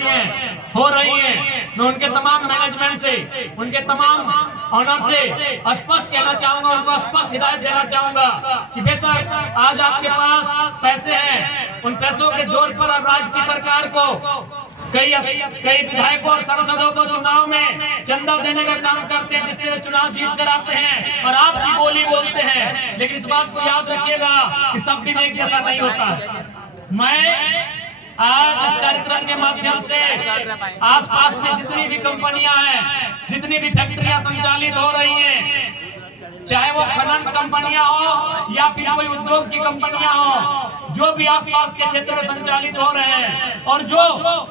होती हैं, हो रही हैं, मैं उनके तमाम मैनेजमेंट से, उनके तमाम ऑनर से स्पष्ट कहना चाहूंगा, उनको स्पष्ट हिदायत देना चाहूंगा कि बेशक आज आपके पास पैसे हैं, उन पैसों के जोर पर अब राज्य की सरकार को कई विधायकों और सांसदों को चुनाव में चंदा देने का काम करते हैं, जिससे वे चुनाव जीत कर आते हैं और आपकी बोली बोलते हैं। लेकिन इस बात को याद रखिएगा कि सब दिन एक जैसा नहीं होता। मैं आज इस कार्यक्रम के माध्यम से आसपास में जितनी भी कंपनियां हैं, जितनी भी फैक्ट्रियां संचालित हो रही हैं, चाहे वो खनन कंपनियां हो या फिर कोई उद्योग की कंपनियां हो, जो भी आसपास के क्षेत्र में संचालित हो रहे हैं और जो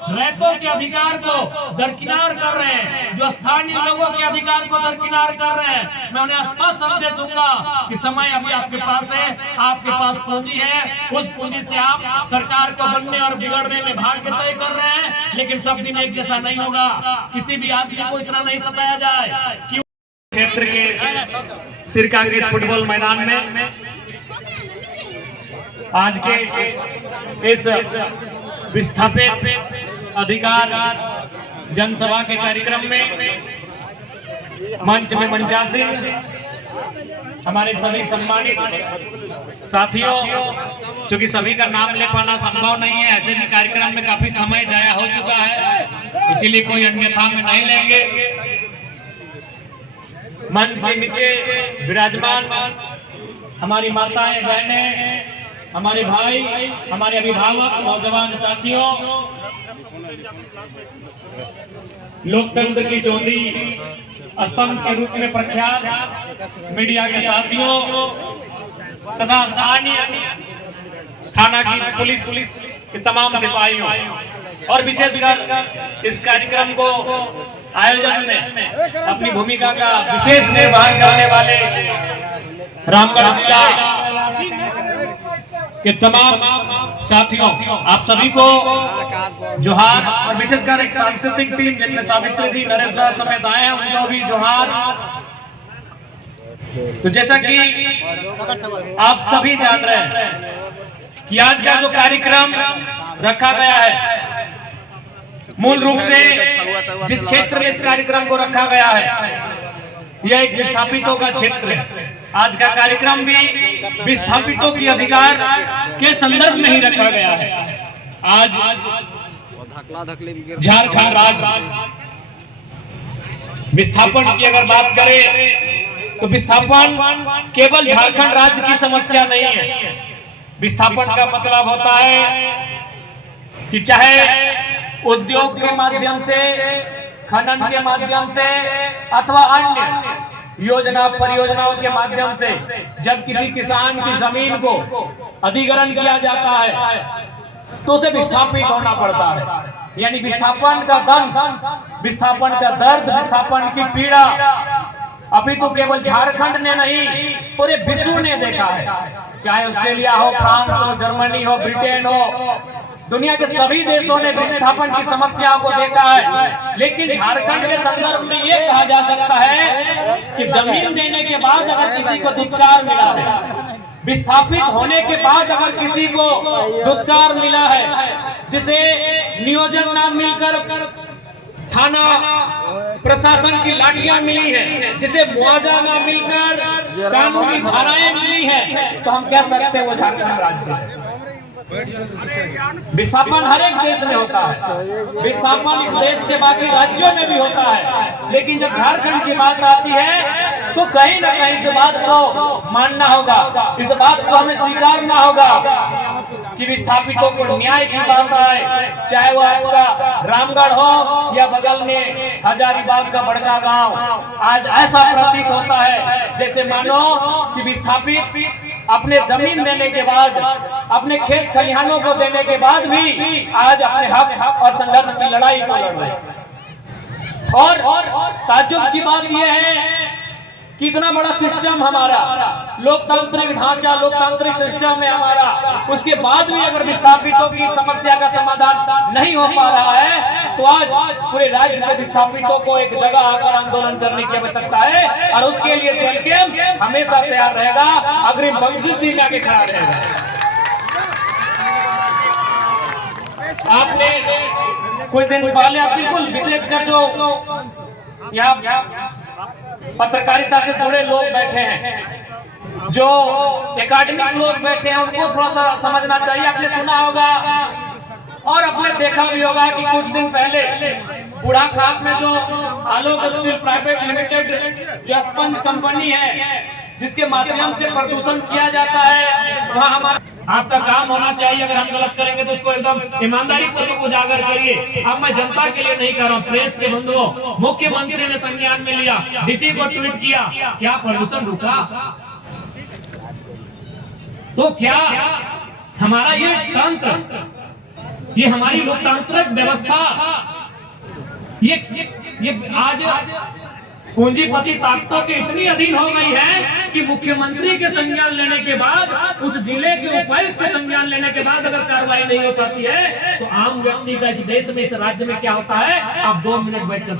रैतों के अधिकार को दरकिनार कर रहे हैं, जो स्थानीय लोगों के अधिकार को दरकिनार कर रहे हैं, मैं उन्हें स्पष्ट संदेश दूंगा कि समय अभी आपके पास है, आपके पास पूंजी है, उस पूंजी से आप सरकार को बनने और बिगड़ने में भाग्य तय कर रहे हैं। लेकिन सब दिन एक जैसा नहीं होगा, किसी भी आदमी को इतना नहीं सताया जाए कि क्षेत्र के सिरका के फुटबॉल मैदान में आज के इस विस्थापित अधिकार जनसभा के कार्यक्रम में मंच में मंचासीन हमारे सभी सम्मानित साथियों, क्योंकि सभी का नाम ले पाना संभव नहीं है, ऐसे भी कार्यक्रम में काफी समय जाया हो चुका है, इसीलिए कोई अन्यथा में नहीं लेंगे। मंच के नीचे विराजमान हमारी माताएं, बहनें, हमारे भाई, हमारे अभिभावक, नौजवान साथियों, लोकतंत्र की ज्योति स्तंभ के रूप में प्रख्यात मीडिया के साथियों तथा स्थानीय थाना की पुलिस के तमाम सिपाहियों और विशेषकर इस कार्यक्रम को आयोजन में अपनी भूमिका का विशेष निर्वहन करने वाले रामगढ़ जिला के तमाम साथियों, आप सभी को जोहार। और विशेषकर एक सांस्कृतिक टीम जिनमें सावित्री दी, नरेश दास समेत आए हैं, उनको भी जोहार। तो जैसा कि आप सभी जान रहे हैं कि आज का जो कार्यक्रम रखा गया है, मूल रूप से जिस क्षेत्र में इस कार्यक्रम को रखा गया है, यह एक विस्थापितों का क्षेत्र है। आज का कार्यक्रम भी विस्थापितों के अधिकार के संदर्भ में ही रखा गया है। आज झारखंड राज्य विस्थापन की अगर बात करें तो विस्थापन केवल झारखंड राज्य की समस्या नहीं है। विस्थापन का मतलब होता है कि चाहे उद्योग के माध्यम से, खनन के माध्यम से अथवा अन्य योजना परियोजनाओं के माध्यम से जब किसी किसान की जमीन को अधिग्रहण किया जाता है तो उसे विस्थापित होना पड़ता है। यानी विस्थापन का दंश, विस्थापन का दर्द, विस्थापन की पीड़ा अभी तो केवल झारखंड ने नहीं, पूरे विश्व ने देखा है। चाहे ऑस्ट्रेलिया हो, फ्रांस हो, जर्मनी हो, ब्रिटेन हो, दुनिया के सभी देशों ने विस्थापन की समस्या को देखा है। लेकिन झारखंड के संदर्भ में ये कहा जा सकता है कि जमीन देने के बाद अगर किसी को दुत्कार मिला है, विस्थापित होने के बाद अगर किसी को दुत्कार मिला है, जिसे नियोजन ना मिलकर थाना प्रशासन की लाठियां मिली है, जिसे मुआवजा ना मिलकर कानूनी धाराएं मिली है, तो हम कह सकते हैं वो झारखंड राज्य है। विस्थापन हर एक देश में होता है, विस्थापन इस देश के बाकी राज्यों में भी होता है, लेकिन जब झारखंड की बात आती है तो कहीं ना कहीं इस बात को मानना होगा, इस बात को हमें स्वीकारना होगा कि विस्थापितों को न्याय की बात आए, चाहे वो आपका रामगढ़ हो या बगल में हजारीबाग का बड़का गांव। आज ऐसा प्रतीत होता है जैसे मानो कि विस्थापित अपने जमीन देने के बाद, अपने खेत खलिहानों को देने के बाद भी आज अपने हक और संघर्ष की लड़ाई को लड़ रहे हैं। और ताज्जुब की बात यह है कि इतना बड़ा सिस्टम हमारा, लोकतांत्रिक ढांचा, लोकतांत्रिक सिस्टम है हमारा, उसके बाद भी अगर विस्थापितों की समस्या का समाधान नहीं हो पा रहा है तो आज पूरे राज्य के विस्थापितों को एक जगह आकर आंदोलन करने की आवश्यकता है। और उसके लिए जेल कैंप हमेशा तैयार रहेगा, अग्रिम पंक्ति में आगे खड़ा रहेगा। आपने कुछ दिन पहले आप बिल्कुल विशेषकर जो यहाँ पत्रकारिता से जुड़े लोग बैठे हैं, जो एकेडमिक लोग बैठे हैं, उनको थोड़ा सा समझना चाहिए। आपने सुना होगा और आपने देखा भी होगा कि कुछ दिन पहले बुढ़ाखाप में जो आलोक स्टील प्राइवेट लिमिटेड जो स्पंज कंपनी है, जिसके माध्यम से प्रदूषण किया जाता है, वहाँ हमारा आपका काम होना चाहिए। अगर हम गलत करेंगे तो उसको एकदम ईमानदारी पूर्वक उजागर करिए। अब मैं जनता के लिए नहीं कर रहा हूँ, प्रेस के बंधुओं, मुख्यमंत्री ने संज्ञान में लिया, डीसी को ट्वीट किया, क्या प्रदूषण रुका? तो क्या हमारा ये तंत्र, ये हमारी लोकतांत्रिक व्यवस्था, ये आज पूंजीपति ताकतों के इतनी अधीन हो गई है कि मुख्यमंत्री के संज्ञान लेने के बाद, उस जिले के उपायुक्त के संज्ञान लेने के बाद अगर कार्रवाई नहीं हो पाती है तो आम व्यक्ति का इस देश में, इस राज्य में क्या होता है? आप 2 मिनट बैठकर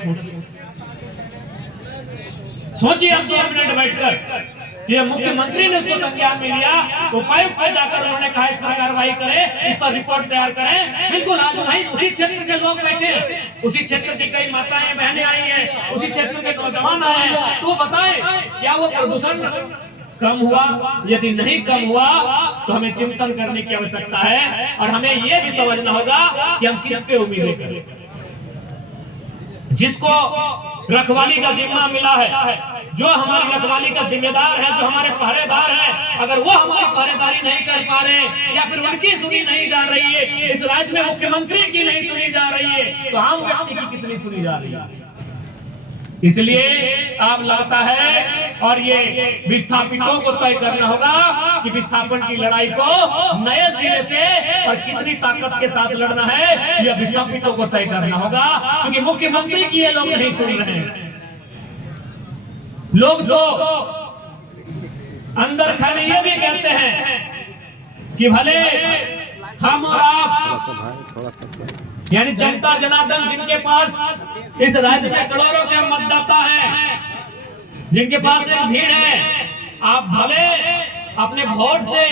सोचिए, आप 2 मिनट बैठकर। ये मुख्यमंत्री ने उसको संज्ञान में लिया, उपायुक्त को जाकर उन्होंने कहा इस पर कार्रवाई करें, इस पर रिपोर्ट तैयार करें। बिल्कुल आज वहीं उसी क्षेत्र के लोग बैठे हैं, उसी क्षेत्र की कई माताएं बहनें आई हैं, उसी क्षेत्र के नौजवान आए हैं, तो बताएं क्या वो प्रदूषण कम हुआ? यदि नहीं कम हुआ तो हमें चिंतन करने की आवश्यकता है, और हमें ये भी समझना होगा कि हम किस पे उम्मीदें करें। जिसको रखवाली का जिम्मा मिला है, जो हमारी रखवाली का जिम्मेदार है, जो हमारे पहरेदार है, अगर वो हमारी पहरेदारी नहीं कर पा रहे या फिर उनकी सुनी नहीं जा रही है, इस राज्य में मुख्यमंत्री की नहीं सुनी जा रही है, तो आम व्यक्ति की कितनी सुनी जा रही है? इसलिए आप लगता है, और ये विस्थापितों को तय करना होगा कि विस्थापन की लड़ाई को नए सिरे से और कितनी ताकत के साथ लड़ना है, यह विस्थापितों को तय करना होगा, क्योंकि मुख्यमंत्री की ये लोग नहीं सुन रहे हैं। लोग तो अंदर खाने ये भी कहते हैं कि भले हम और आप, यानी जनता जनार्दन, जिनके पास इस राज्य में करोड़ों के मतदाता हैं, जिनके पास एक भीड़ है, आप भले अपने वोट से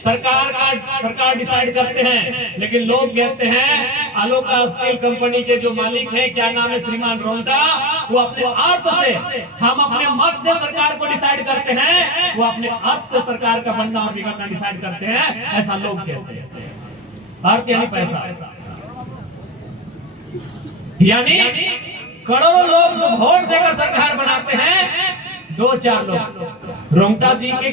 सरकार डिसाइड करते हैं, लेकिन लोग कहते हैं आलोक स्टील कंपनी के जो मालिक हैं, क्या नाम है, श्रीमान रोंटा, वो अपने अर्थ से, हम अपने मत से सरकार को डिसाइड करते हैं, वो अपने अर्थ से सरकार का बनना और बिगड़ना डिसाइड करते हैं, ऐसा लोग कहते हैं। अर्थ यानी पैसा, यानी करोड़ों लोग जो वोट देकर सरकार बनाते हैं, 2-4 लोग। रोंटा जी के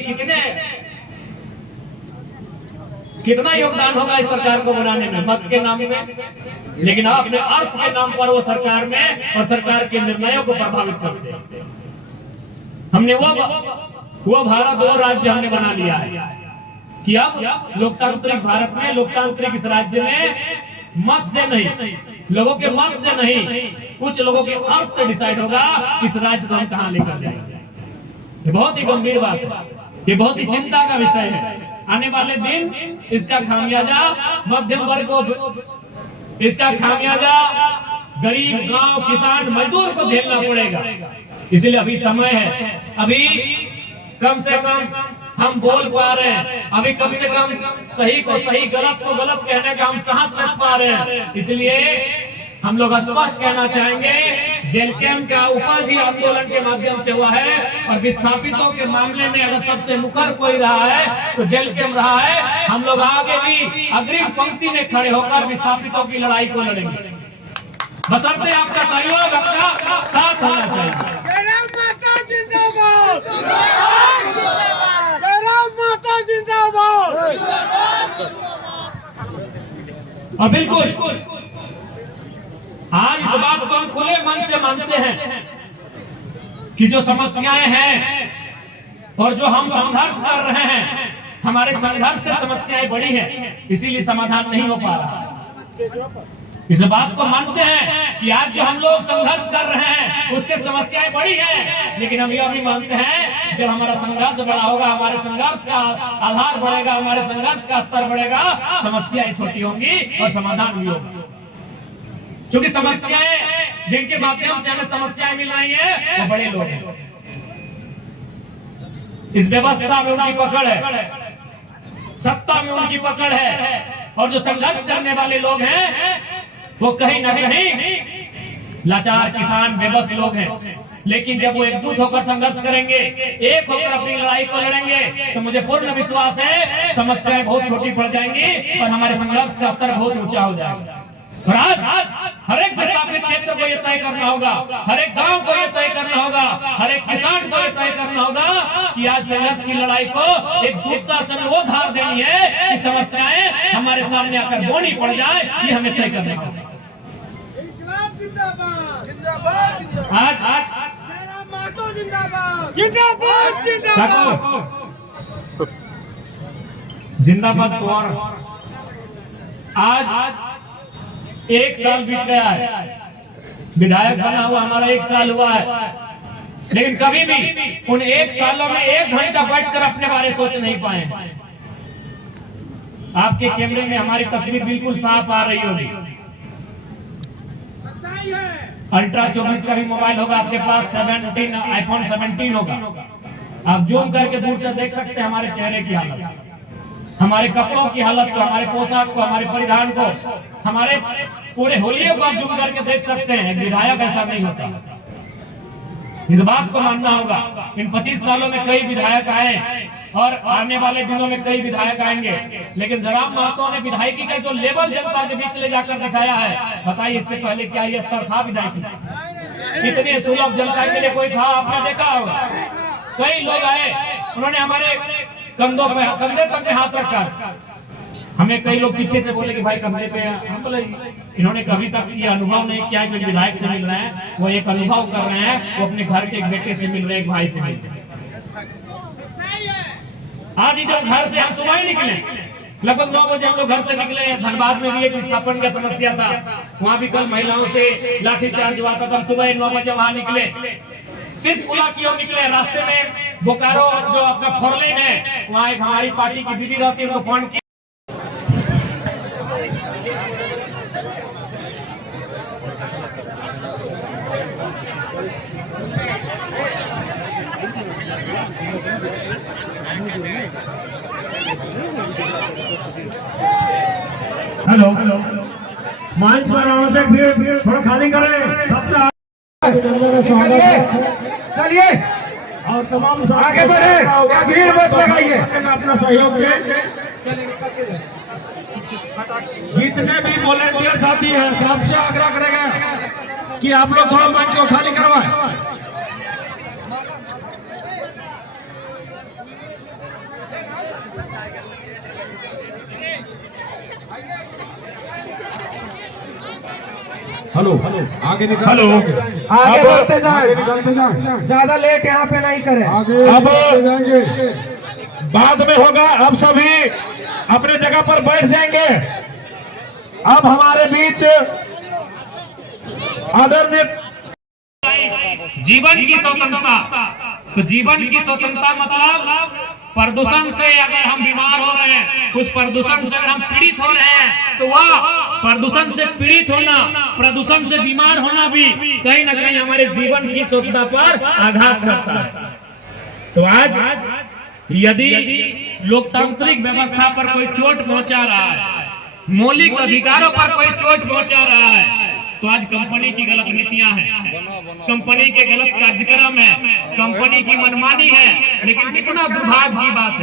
कितना योगदान होगा इस सरकार को बनाने में, मत के नाम में, लेकिन अपने अर्थ के नाम पर वो सरकार में और सरकार के निर्णयों को प्रभावित करते हैं। हमने वो भारत, वो राज्य हमने बना लिया है कि अब लोकतांत्रिक भारत में, लोकतांत्रिक इस राज्य में मत से नहीं, लोगों के मत से नहीं, कुछ लोगों के अर्थ से डिसाइड होगा इस राज्य को हम कहां लेकर जाएंगे। ये बहुत ही गंभीर बात है, ये बहुत ही चिंता का विषय है। आने वाले दिन इसका खामियाजा मध्यम वर्ग को, इसका खामियाजा गरीब, गांव, किसान, मजदूर को झेलना पड़ेगा। इसलिए अभी समय है, अभी कम से कम हम बोल पा रहे हैं, अभी कम से कम सही को सही, गलत को गलत कहने का हम साहस रख पा रहे हैं। इसलिए हम लोग स्पष्ट कहना चाहेंगे, जेल कैंप का उपज ही आंदोलन के माध्यम से हुआ है, और विस्थापितों के मामले में अगर सबसे मुखर कोई रहा है तो जेल कैंप रहा है। हम लोग आगे भी अग्रिम पंक्ति में खड़े होकर विस्थापितों की लड़ाई को लड़ेंगे, बशर्ते आपका सहयोग, आपका साथ होना चाहिए। और बिल्कुल आज इस बात को हम खुले मन से मानते हैं कि जो समस्याएं हैं और जो हम संघर्ष कर रहे हैं, हमारे संघर्ष से समस्याएं बड़ी हैं, इसीलिए समाधान नहीं हो पा रहा। इस बात को मानते हैं कि आज जो हम लोग संघर्ष कर रहे हैं उससे समस्याएं बड़ी हैं, लेकिन हम यह भी मानते हैं जब हमारा संघर्ष बड़ा होगा, हमारे संघर्ष का आधार बढ़ेगा, हमारे संघर्ष का स्तर बढ़ेगा, समस्याएं छोटी होंगी और समाधान भी होगा। क्योंकि समस्याएं, जिनके माध्यम से हमें समस्याएं मिल रही है, वो बड़े लोग हैं। इस व्यवस्था में उनकी पकड़ है, सत्ता में उनकी पकड़ है, और जो संघर्ष करने वाले लोग हैं वो कहीं न कहीं लाचार किसान बेबस लोग हैं, लेकिन जब वो एकजुट होकर संघर्ष करेंगे, एक होकर अपनी लड़ाई को लड़ेंगे, तो मुझे पूर्ण विश्वास है समस्याएं बहुत छोटी पड़ जाएंगी और हमारे संघर्ष का स्तर बहुत ऊंचा हो जाएगा। और आज हर एक विस्थापित क्षेत्र को ये तय करना होगा, हर एक गांव को ये तय करना होगा, हर एक किसान को ये तय करना होगा कि आज संघर्ष की लड़ाई को एकजुटता से वो धार देनी है कि समस्याएं हमारे सामने आकर बोनी पड़ जाए, ये हमें तय करने का। आज जिंदाबाद तो और आज 1 साल बीत गया है, विधायक बना हुआ हमारा 1 साल हुआ है, लेकिन कभी भी उन 1 सालों में 1 घंटा बैठकर अपने बारे सोच नहीं पाए। आपके कैमरे में हमारी तस्वीर बिल्कुल साफ आ रही होगी। अल्ट्रा 24 का भी मोबाइल होगा आपके पास, 17 आईफोन 17 होगा। आप जूम करके दूर से देख सकते हैं हमारे चेहरे की हालत, हमारे कपड़ों की हालत को, हमारे पोशाक को, हमारे परिधान को, हमारे पूरे होलियों को आप जूम करके देख सकते हैं। विधायक ऐसा नहीं होता, इस बात को मानना होगा। इन 25 सालों में कई विधायक आए और आने वाले दिनों में कई विधायक आएंगे, लेकिन जयराम महतो ने विधायकी का जो लेवल जनता के बीच ले जाकर दिखाया है, बताइए इससे पहले क्या ये स्तर था विधायकी? इतने सुलभ जनता के लिए कोई था? आपने देखा होगा कई लोग आए, उन्होंने हमारे कंधों पे, कंधे तक हाथ रखा। हमें कई लोग पीछे से बोले कि भाई कंधे पे, हम बोले इन्होंने कभी तक ये अनुभव नहीं किया कि विधायक से मिल रहे हैं, वो एक अनुभव कर रहे हैं, वो अपने घर के एक बेटे से मिल रहे हैं, एक भाई से मिल रहे हैं। आज ही जब घर से हम सुबह ही निकले, लगभग 9 बजे हम लोग घर से निकले। धनबाद में भी एक विस्थापन का समस्या था, वहाँ भी कल महिलाओं से लाठीचार्ज हुआ था। हम सुबह 9 बजे वहाँ निकले, सिर्फ पुला की ओर निकले। रास्ते में बोकारो जो आपका फोरलेन है, वहाँ एक हमारी पार्टी की दीदी रहती है, उनको फोन किया। हेलो, मंच पर से भीड़ थोड़ा खाली करें, सबसे चलिए और तमाम आगे बढ़े, भीड़ मत लगाइए, अपना सहयोग दें। जितने भी वॉलंटियर साथी हैं सबसे आग्रह करेंगे कि आप लोग थोड़ा मंच को खाली करवाएं। हेलो, आगे निकल, हेलो, आगे बढ़ते जाए, निकलते जाए, ज्यादा लेट यहाँ पे नहीं करें। आगे अब जाएंगे, बाद में होगा, अब सभी अपने जगह पर बैठ जाएंगे। अब हमारे बीच आदरणीय जीवन की स्वतंत्रता, तो जीवन की स्वतंत्रता मतलब प्रदूषण से अगर हम बीमार हो रहे हैं, उस प्रदूषण से अगर हम पीड़ित हो रहे हैं, तो वह प्रदूषण से पीड़ित होना, प्रदूषण से बीमार होना भी कहीं ना कहीं हमारे जीवन की स्वतंत्रता पर आघात करता है। तो आज यदि लोकतांत्रिक व्यवस्था पर कोई चोट पहुंचा रहा है, मौलिक अधिकारों पर कोई चोट पहुंचा रहा है, तो आज कंपनी की गलत नीतियां हैं, कंपनी के गलत कार्यक्रम है, कंपनी की मनमानी है। लेकिन कितना दुर्भाग्य की बात है।